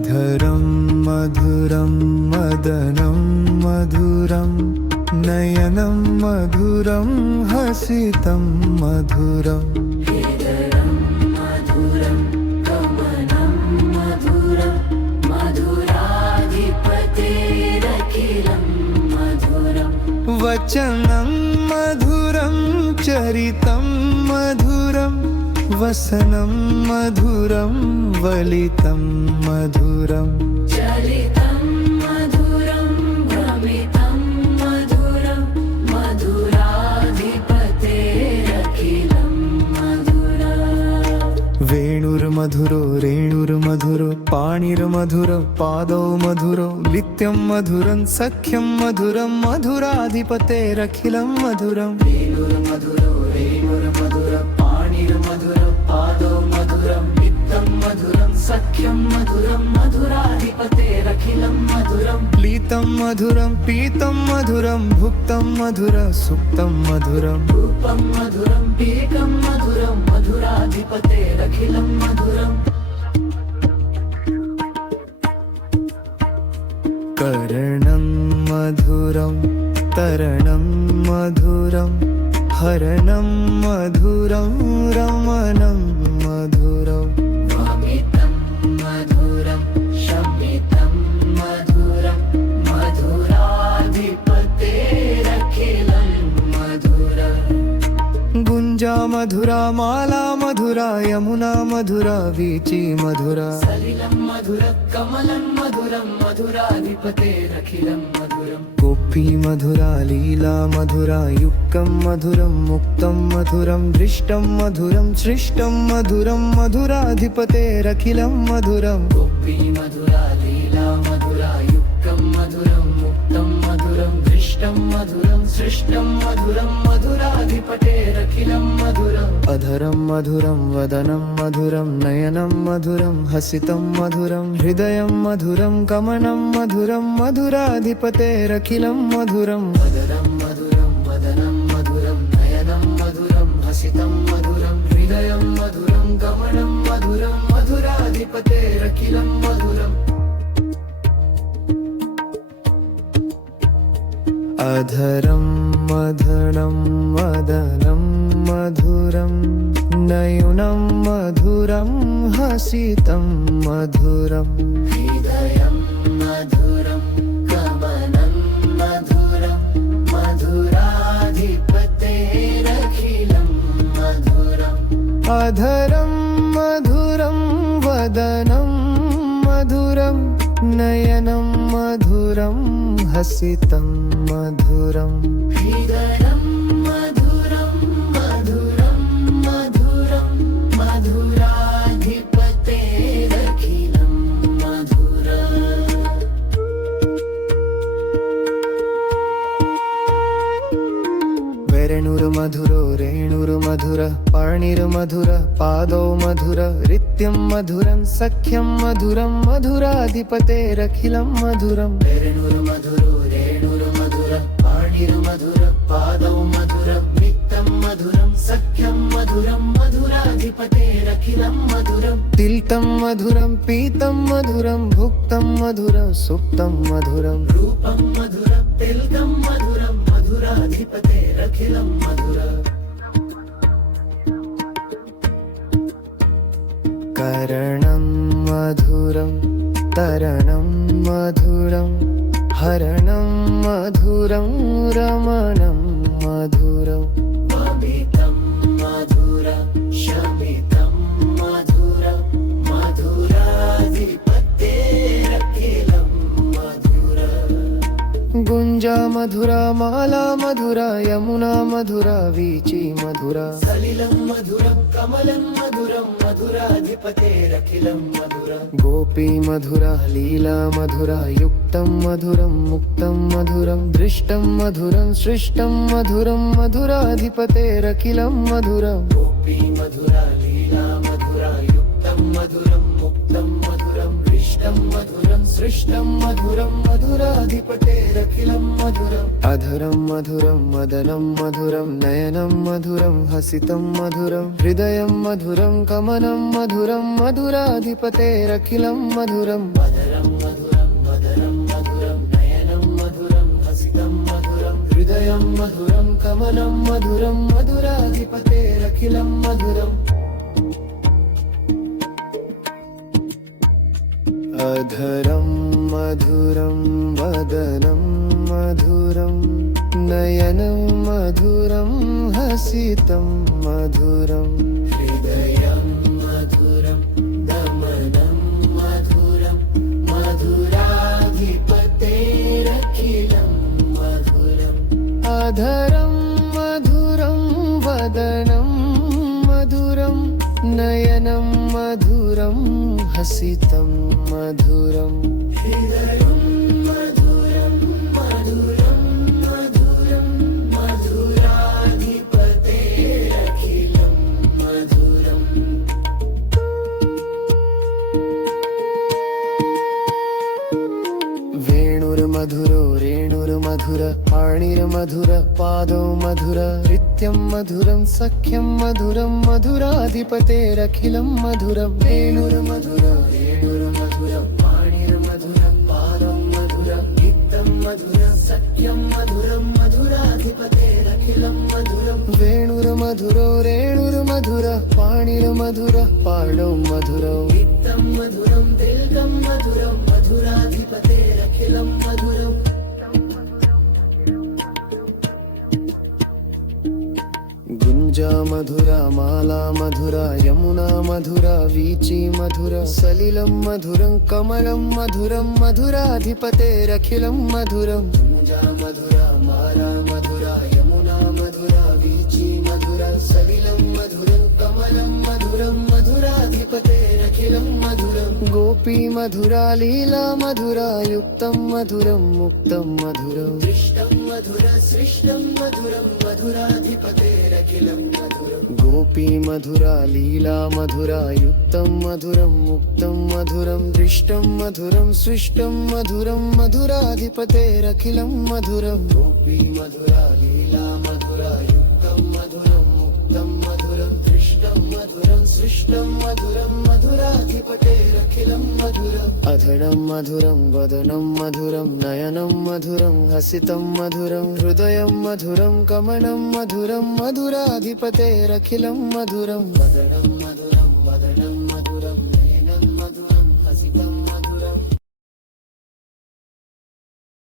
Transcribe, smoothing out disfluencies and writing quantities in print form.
अधरं मधुरं मदनं मधुरं नयनं मधुरं हसितं मधुरम् हृदयं मधुरं कमलं मधुरं मधुराधिपतेरखिलं मधुरम् वचनं मधुरं चरितं मधुरं वसनं मधुरं वलितं मधुरम् चलितं मधुरं भ्रमितं मधुरं मधुराधिपतेरखिलं मधुरम् वेणुर्मधुरो रेणुर्मधुरो पाणिर्मधुरो पादौ मधुरो नित्यं मधुरं सख्यं मधुरं मधुराधिपतेरखिलं मधुरम् वेणुर्मधुरो रेणुर्मधुरो पाणिर्मधुरो पादौ मधुरं नित्यं मधुरं सख्यं मधुरं मधुराधिपतेरखिलं मधुरम् प्लीतं मधुरं पीतं मधुरं भुक्तं मधुरं सुप्तं मधुरम् रूपं मधुरं पीकं मधुरं मधुराधिपतेरखिलं मधुरम् करणं मधुरं तरणं मधुरं हरणं मधुरं रमणं मधुरम् भ्रमितं मधुरं शमितं मधुरं मधुराधिपतेरखिलं मधुरम् गुञ्जा मधुरा माला मधुरा यमुना मधुरा वीची मधुरा सलिलं मधुरं कमलं मधुरं मधुराधिपतेरखिलं मधुरम् गोपी मधुरा लीला मधुरा युक्तं मधुरं मुक्तं मधुरं दृष्टं मधुरं सृष्टं मधुरं मधुराधिपतेरखिलं मधुरम् गोपी मधुरा लीला मधुरा युक्तं मधुरं मुक्तं मधुरं दृष्टं मधुरं सृष्टं मधुरं मधुराधिपतेरखिलं मधुरम् अधरं मधुरं वदनं मधुरं नयनं मधुरं हसितं मधुरं हृदयं मधुरं कमनं मधुरं मधुराधिपतेरखिलं मधुरम् अधरं मधुरं वदनं मधुरं नयनं मधुरं हसितं मधुरं हृदयं मधुरं गमनं मधुरं मधुराधिपतेरखिलं मधुरम् अधरं मधुरं वदनं मधुरं नयनं मधुरं हसितं मधुरम् हृदयं मधुरं गमनं मधुरं मधुराधिपतेरखिलं मधुरम् अधरं मधुरं वदनं मधुरं नयनं मधुरं हसितं मधुरम् हृदयं मधुरं मधुरं मधुरं मधुराधिपतेरखिलं मधुरम् वेणुर्मधुरो रेणुर्मधुर पाणिर्मधुर पादौ मधुर नित्यं मधुरं सख्यं मधुरं मधुराधिपतेरखिलं मधुरम् वेणुर्मधुरो रेणुर्मधुर पाणिर्मधुर पादौ मधुरं नित्यं मधुरं सख्यं मधुरं मधुराधिपतेरखिलं मधुरम् तिलतं मधुरं पीतं मधुरं भुक्तं मधुरं सुप्तं मधुरम् रूपं मधुरं तिलकं मधुरं मधुराधिपतेरखिलं मधुरम् करणं मधुरं तरणं मधुरं हरणं मधुरं रमणं मधुरम् भ्रमितं मधुरं शमितं मधुरं मधुराधिपतेरखिलं मधुरम् गुञ्जा मधुरा माला मधुरा यमुना मधुरा वीची मधुरा सलिलं मधुरं कमलं मधुरं मधुराधिपतेरखिलं मधुरम् गोपी मधुरा लीला मधुरा युक्तं मधुरं मुक्तं मधुरं दृष्टं मधुरं सृष्टं मधुरं मधुराधिपतेरखिलं मधुरम् गोपी मधुरा लीला मधुरा युक्तं मधुरं मुक्तं मधुरं दृष्टं मधुरं सृष्टं मधुरं मधुराधिपतेरखिलं मधुरम् अधरं मधुरं वदनं मधुरं नयनं मधुरं हसितं मधुरं हृदयं मधुरं कमनं मधुरं मधुराधिपतेरखिलं मधुरम् హృదయం మధురం కమలం మధురం మధురాధిపతేరఖిలం మధురం అధరం మధురం వదనం మధురం నయనం మధురం హసితం మధురం హృదయం మధురం దమనం మధురం మధురాధిపతేరఖిలం మధురం అధరం మధురం వదనం మధురం నయనం మధురం హసితం మధురం హృదయం మధురం మధురం మధురం మధురాధిపతేరఖిలం మధురం వేణుర్మధురో రేణుర్మధుర పాణిర్మధుర పాదౌ మధుర నిత్యం మధురం సఖ్యం మధురం మధురాధిపతేరఖిలం మధురం వేణుర్మధుర రేణుర్మధుర పాణిర్మధుర పాదం మధుర నిత్యం మధుర సఖ్యం మధురం మధురాధిపతేరఖిలం మధురం వేణుర్మధురో రేణుర్మధుర పాణిర్మధుర పాడౌ మధురౌ నిత్యం మధురం తిల్కం మధురం మధురాధిపతేరఖిలం మధురం గుంజా మధుర మాలా మధుర యమునా మధుర వీచి మధుర సలిలం మధురం కమలం మధురం మధురాధిపతేరఖిలం మధురం కుంజా మధుర మారా మధుర యమునా మధుర వీచి మధుర సలిలం మధురం కమలం మధురం మధురాధిపతేరఖిలం మధురం గోపీ మధురా లీలా మధురా యుక్తం మధురం ముక్తం మధురం దృష్టం మధుర సృష్టం మధురం మధురాధిపతేరఖిలం మధురం గోపీ మధురా లీలా మధురా యుక్తం మధురం ముక్తం మధురం దృష్టం మధురం సృష్టం మధురం మధురాధిపతేరఖిలం మధురం గోపీ మధుర లీలా మధుర యుక్తం మధురం ముక్తం మధురం దృష్టం మధురం సృష్టం మధురం మధురాధిపతేరఖిలం మధురం అధరం మధురం వదనం మధురం నయనం మధురం హసితం మధురం హృదయం మధురం కమలం మధురం మధురాధిపతేరఖిలం మధురం వదనం మధురం వదనం మధురం